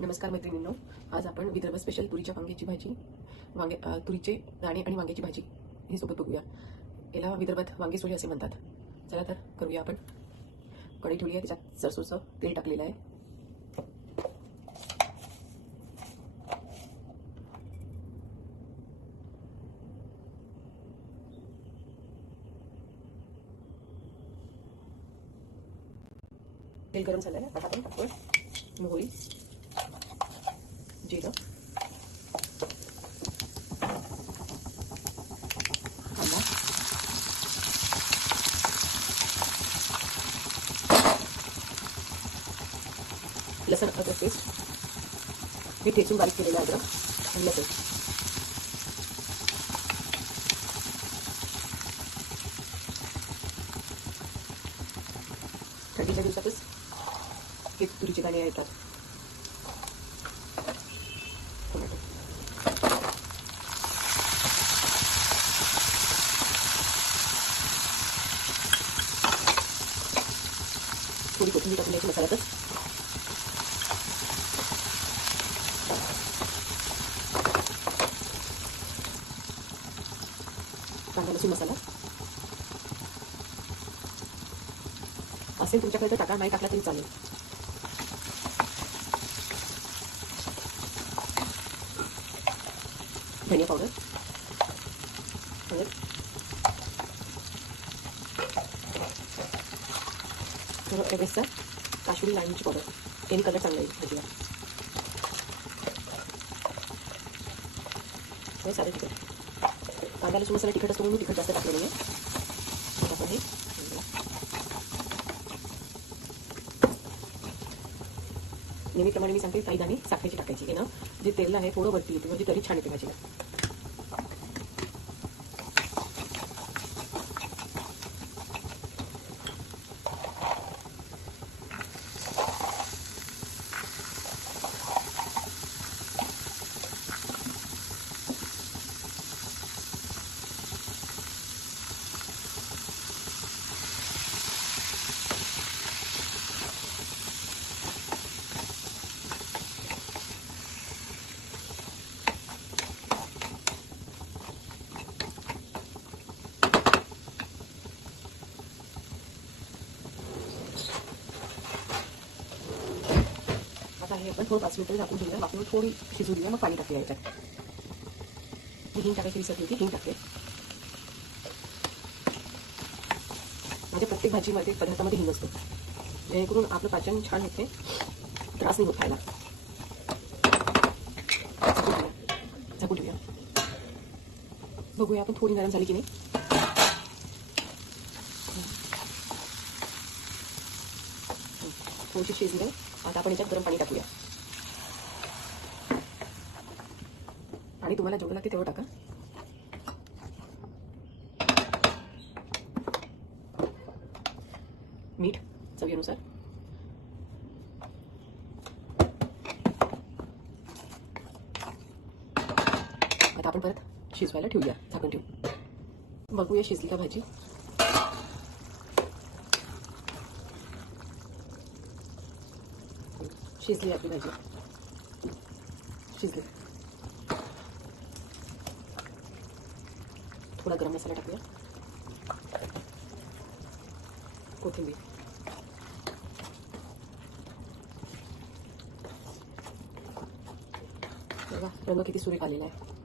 नमस्कार मैत्रिणींनो आज आपण विदर्भ स्पेशल तुरीच्या वांग्याची भाजी वांगे तुरीचे दाणे आणि वांग्याची भाजी हे सोबत बघूया. याला विदर्भात वांगे सोळी असे म्हणतात. चला तर करूया आपण. कढई ठेवली आहे त्याच्यात सरसोचं तेल टाकलेलं आहे. तेल गरम झालं आहे आता आपण टाकतोय मोहरी जिरं। लसण अद्रक पेस्ट। मी ठेचून बारीक केलेलं अद्रक आणि लसण। थंडीच्या दिवसातच हे तुरीची दाणे येतात. थोडी कोथिंबीर टाकून द्यायची मसाल्यातच कांदा लसूण मसाला असेल तुमच्याकडे तर टाका नाही टाकला तरी चालेल धनिया पावडर तर थोडं एव्हरेस्टचा काश्मीरी लाईनची पावडर त्याने कलर चांगला येईल भाजीला. हो, हे साधं तिखट कांदा लसूण मसाला तिखट असतो म्हणून तिखट जास्त टाकलेलं आहे. आपण हे नेहमीप्रमाणे मी सांगते काही दाणे साखरेची टाकायची आहे ना जे तेल आहे थोडं वरती येते म्हणजे तरी छान येते भाजीला. आहे. आपण थोडं पाच मिनिटं झाकून घेऊया वापरून थोडी शिजू देऊया. मग पाणी टाकूया याच्यात. मी हिंग टाकायची विसरली होती. हिंग टाकते. म्हणजे प्रत्येक भाजीमध्ये पदार्थामध्ये हिंग असतो. जेणेकरून आपलं पाचन छान होते. त्रास नाही होत खायला. झाकून ठेवूया. बघूया आपण थोडी नरम झाली की नाही. थोडीशी शिजली. आता आपण याच्यात गरम पाणी टाकूया. आणि तुम्हाला जेवढं लागते तेवढं टाका. मीठ चवीनुसार. आता आपण परत शिजवायला ठेवूया झाकण ठेवू बघूया शिजली का भाजी. शिजली आपली भाजी शिजली थोडा गरम मसाला टाकूया कोथिंबीर। बघा रंग किती सुरेख आलेला आहे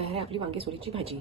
तयार आहे आपली वांगे सोलीची भाजी.